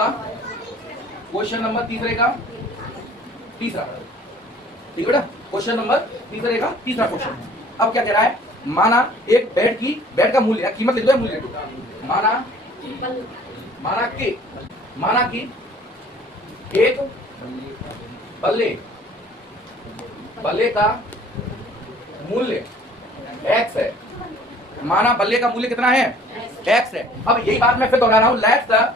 आपका question number तीसरे का तीसरा, ठीक है बेटा, क्वेश्चन नंबर तीसरे का तीसरा क्वेश्चन। अब क्या कह रहा है, माना एक बेड का मूल्य, कीमत लिख दो, मूल्य लिख दो। माना कि एक बल्ले का मूल्य x है। माना बल्ले का मूल्य कितना है, x है। अब यही बात मैं फिर दोहरा रहा हूं, let the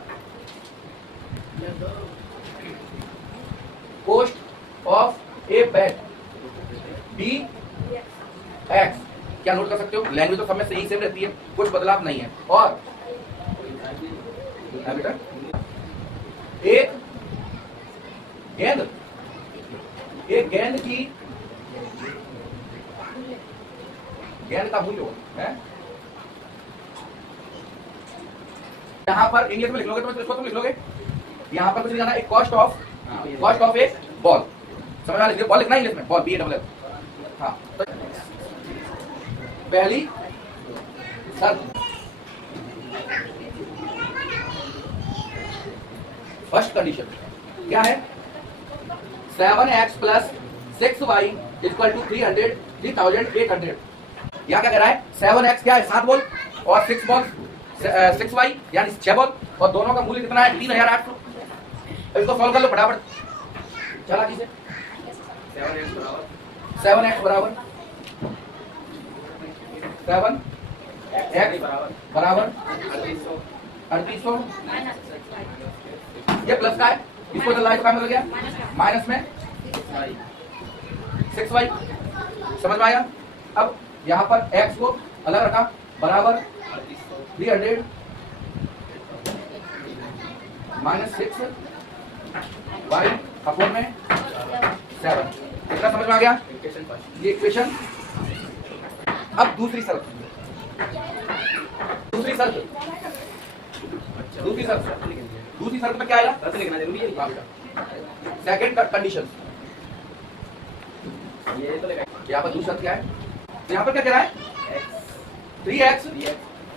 cost of a bed be x। क्या नोट कर सकते हो, लैंग्वेज तो सब में सही सेम रहती है, कुछ बदलाव नहीं है। और बेटा एक गेंद का मूल्य है, यहाँ पर इंग्लिश में लिख लोगे तो तुम लिख लोगे, यहाँ पर कुछ लिखना है, कॉस्ट ऑफ ए बॉल, समझ में लिखिए, बॉल लिखना है इंग्लिश में, ball B A double L. हाँ, तो पहली शर्त, फर्स्ट कंडीशन क्या है, 7x + 6y = 3,800। यहाँ क्या कह रहा है, 7x क्या है 7 बॉल और 6y यानी 6 बॉल, और दोनों का मूल्य कितना है 3,800। इसको सॉल्व कर लो फटाफट चालाकी से। 7x बराबर 3800, ये प्लस का है, इसको लाइट का मिल गया, माइनस में 6y, समझ में आया। अब यहाँ पर x को अलग रखा, बराबर 300 - 6y अपॉन में 7। इतना समझ में आ गया ये इक्वेशन। अब दूसरी शर्त में क्या आएगा, सेकंड कंडीशन। यहाँ पर दूसरी शर्त क्या है, यहाँ पर क्या कह रहा है, 3x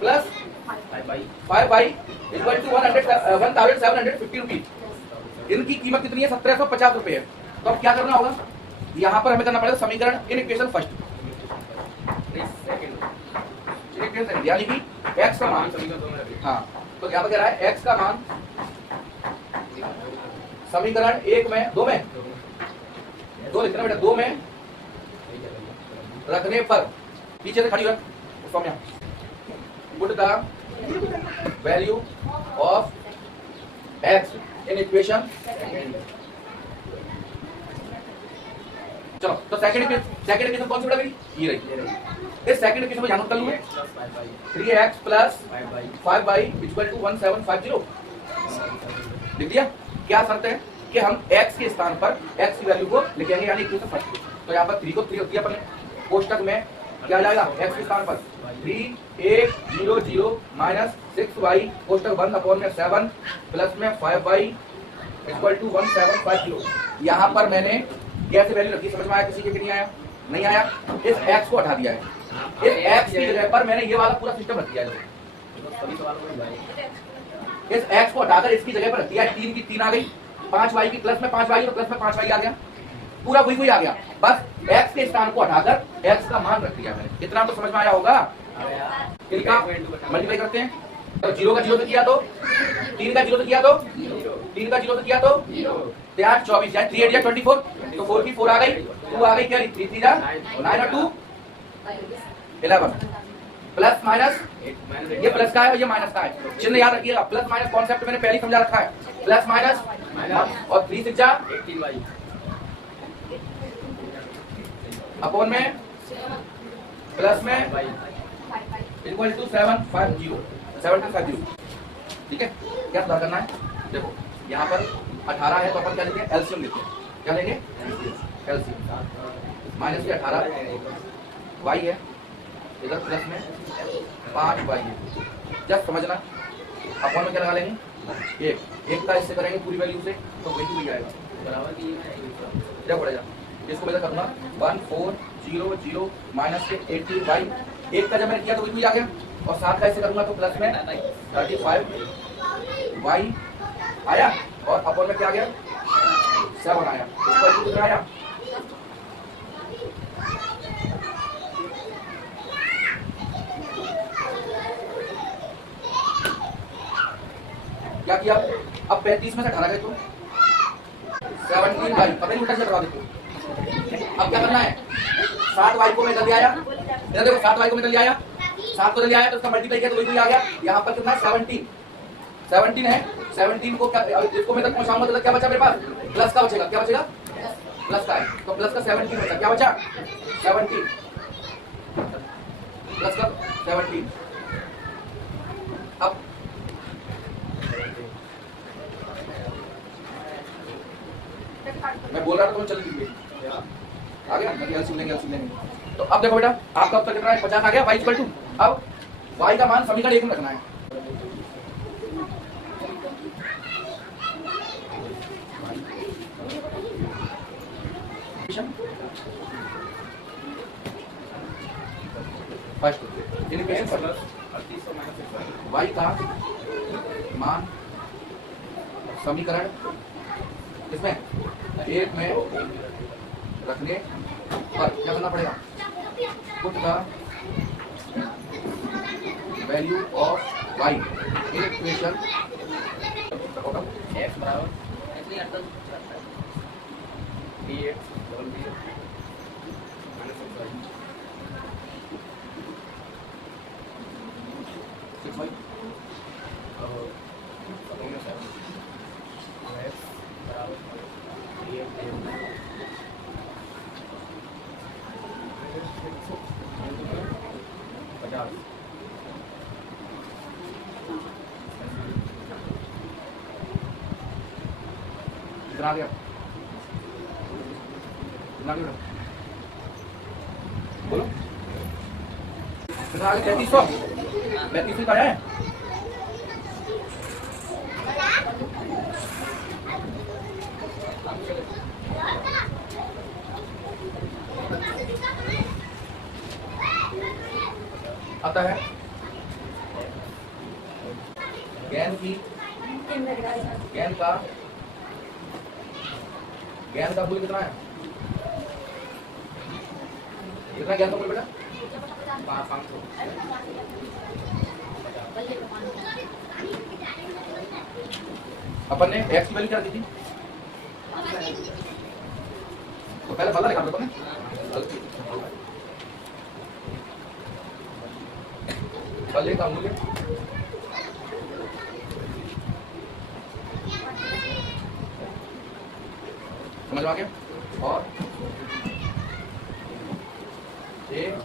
+ 5y = 1,750 रुपीज। इनकी कीमत कितनी है, 1,750 रुपए है। तो अब क्या करना होगा, यहाँ पर हमें करना पड़ेगा समीकरण इन इक्वेशन फर्स्ट, यानी कि x का मान, हाँ, तो यहाँ पर कह रहा है x का मान समीकरण 1 में 2 में 2 लिखना बेटा, 2 में रखने पर, पीछे से खड़ी रख, put the value of x in equation. चलो, तो सेकंड इक्वेशन कौन सी बेटा मेरी, ये रही। इस सेकंड इक्वेशन में ध्यान कर लूंगा, 3x + 5y = 1750 लिख दिया। क्या शर्त है कि हम x के स्थान पर x की वैल्यू को लिखेंगे, यानी इक्वेशन फर्स्ट। तो यहाँ पर 3 को 3 दिया अपने कोष्टक में, क्या जाएगा x के स्थान पर 3,800 - 6y कोष्टक बंद अपॉन में 7 प्लस में 5y = 1750। यहाँ पर मैंने कैसे वैल्यू रखी, समझ में आया किसी के नहीं आया, नहीं आया, इस x को हटा दिया है, इस x की जगह पर मैंने ये वाला पूरा सिस्टम रख दिया है। इस x को हटाकर इसकी जगह पर रख दिया है, 3 की 3 आ गई, 5y की प्लस में 5y और प्लस में 5y आ गया, पूरा वही आ गया। बस x के स्थान को हटाकर x का मान रख दिया मैंने। इतना तो समझ में आया होगा। इनका मल्टीप्लाई करते हैं, तो 0 का 0 से किया तो 3 का 0 से किया तो 3 का 0 से किया तो 3 24 यानी 3 8 24, तो 4 की 4 आ गई, 2 आ गई, क्या 3 3 9 और 2 11, प्लस माइनस, ये प्लस का है और ये माइनस का है, चिन्ह याद रखिएगा। प्लस माइनस कॉन्सेप्ट मैंने पहले समझा रखा है, प्लस माइनस और 3 6 18y अपॉन में प्लस में इक्वल टू 750, ठीक है। क्या सुधार करना है, देखो यहाँ पर 18 है तो अपन क्या लेंगे, एलसीएम लेते हैं, क्या लेंगे एलसीएम, माइनस के 18 y है, इधर प्लस में 5y है, जस्ट समझना। अपॉन में क्या लगा लेंगे, एक का इससे करेंगे पूरी वैल्यू से तो वही आएगा, बराबर क्या पड़ेगा, इसको मैं करूँगा 1400 माइनस के 80y, एक का जब मैंने किया तो वही आ गया, और 7 का इससे करूँगा तो प्लस में 35y आया, और अपॉन में क्या गया 7 आया, इक्वल टू कितना आया, क्या किया, अब 35 में से 18 गए तो 17 वाई, पता नहीं उल्टा से करवा देते। अब क्या करना है, 7 वाई को मैं जल्दी आया, देखो 7 वाई को मैं जल्दी आया, 7 को जल्दी आया तो उसका मल्टीप्लाई किया तो वही आ गया। यहाँ पर कितना 17 है, 17 को इसको मैं तक पहुंचाऊंगा तो क्या बचा मेरे पास, प्लस का बचेगा, क्या बचेगा, प्लस का है, तो प्लस का 17 बचा, क्या बचा 17 प्लस का 17। अब मैं बोल रहा था तो चल दीजिए आ गया, एलसीएम लेंगे। तो अब देखो बेटा आपका उत्तर कितना है, 50 आ गया, y इक्वल टू, अब y का मान समीकरण 1 में रखना है। फर्स्ट y का मान समीकरण इसमें 1 में रखने पर क्या करना पड़ेगा, put the value of y in equation x बराबर dx कितना आ गया, कितना आ गया बोलो, कितना आ गया, 3300 का है। आता है गेंद का मूल्य कितना है, कितना गेंद का मूल्य बेटा, 500। अपन ने x की वैल्यू क्या दी थी, तो पहले बल्ला लिखा था बल्ले का मूल्य समझ में आ गया, और ये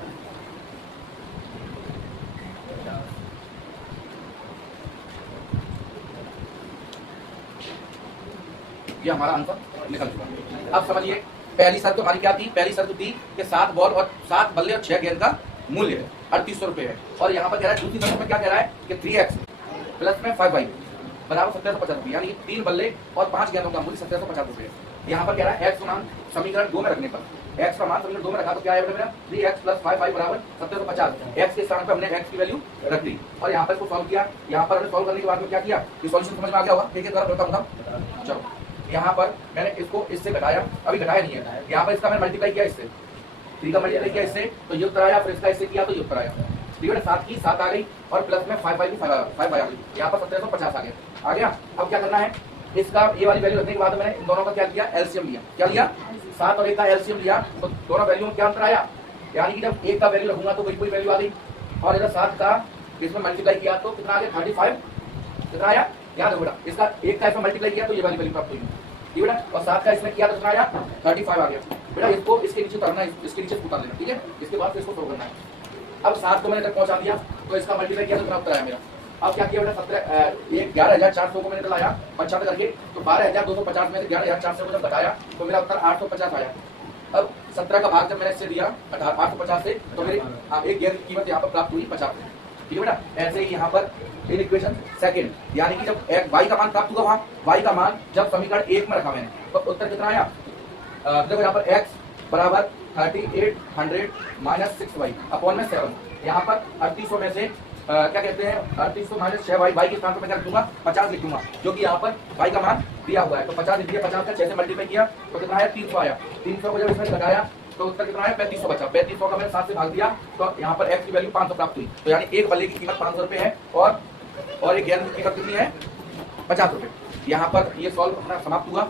हमारा आंसर निकल चुका। अब समझिए पहली शर्त हमारी क्या थी, पहली शर्त थी कि 7 बॉल और 7 बल्ले और 6 गेंद का मूल्य है 3800 रुपए है, और यहाँ पर कह रहा है दूसरी शर्त में क्या कह रहा है कि 3x प्लस में 5y बराबर 1750 रुपये, यानी 3 बल्ले और 5 गेंदों का मूल्य 1750 रुपये। यहाँ पर कह रहा है x मान समीकरण 2 में रखने पर, x का मान समीकरण 2 में रखा तो क्या है मेरा 3x प्लस 5y बराबर 1750, x के स्थान पर हमने x की वैल्यू रख दी और यहाँ पर इसको सॉल्व किया। यहाँ पर हमने सॉल्व करने के बाद में क्या किया, ये सॉल्यूशन समझ में आ गया होगा, ठीक है द्वारा बताऊंगा। चलो यहाँ पर मैंने इसको इससे घटाया, अभी घटाया नहीं है, यहाँ पर इसका मैंने मल्टीप्लाई किया इससे, 3 का मल्टीप्लाई किया इससे तो ये उत्तर आया, फिर इसका इससे किया तो ये उत्तर आया, ठीक है। 7 की 7 आ गई और प्लस में 5 की 5 आ गई, यहाँ पर 1750 आ गया। अब क्या करना है, इसका ये वाली वैल्यू रखने के बाद मैंने इन दोनों का क्या किया, एलसीएम लिया। क्या लिया, 7 और 1 का एलसीएम लिया तो दोनों वैल्यू में क्या अंतर आया, यानी कि जब 1 का वैल्यू रखूंगा तो कोई वैल्यू आ गई, और इधर 7 का इसमें मल्टीप्लाई किया तो कितना आ गया 35, कितना आया याद रखो बेटा, इसका 1 का इसमें मल्टीप्लाई किया तो ये वाली वैल्यू प्राप्त हुई, ठीक है बेटा, और 7 का इसमें किया तो कितना आया 35 आ गया बेटा। इसको इसके नीचे उतारना है, इसके नीचे उतार देना, ठीक है। इसके बाद इसको सोल्व करना है। अब 7 को मैंने तक पहुंचा दिया तो इसका मल्टीप्लाई किया तो कितना उत्तर आया मेरा। अब क्या किया बेटा, 11,400 को मैंने लाया 75 करके, तो 12,250 में से 11,400 को जब घटाया तो मेरा उत्तर 850 आया। अब 17 का भाग जब मैंने इससे दिया 850 से तो मेरी एक गेंद की कीमत यहाँ पर प्राप्त हुई 50, ठीक है बेटा। ऐसे ही यहाँ पर इन इक्वेशन सेकंड, यानी कि जब y का मान प्राप्त हुआ वहाँ y का मान जब समीकरण 1 में रखा मैंने तो उत्तर कितना आया, देखो यहाँ पर x बराबर 3800 माइनस 6y अपॉन में 7, यहाँ पर 3800 में से क्या कहते हैं 3800 माइनस 6y, y के स्थान पर मैं क्या रख दूंगा 50 लिख दूंगा, जो कि यहाँ पर y का मान दिया हुआ है। तो 50 लिख दिया, 50 का 6 से मल्टीप्लाई किया तो कितना आया 300 आया। 300 को जब इसमें लगाया तो उत्तर कितना आया 3500 बचा। 3500 का मैंने 7 से भाग दिया तो यहाँ पर x की वैल्यू 500 प्राप्त हुई। तो यानी एक बल्ले की कीमत 500 रुपए है और एक गेंद की कीमत कितनी है 50 रुपए। यहाँ पर ये सॉल्व अपना समाप्त हुआ।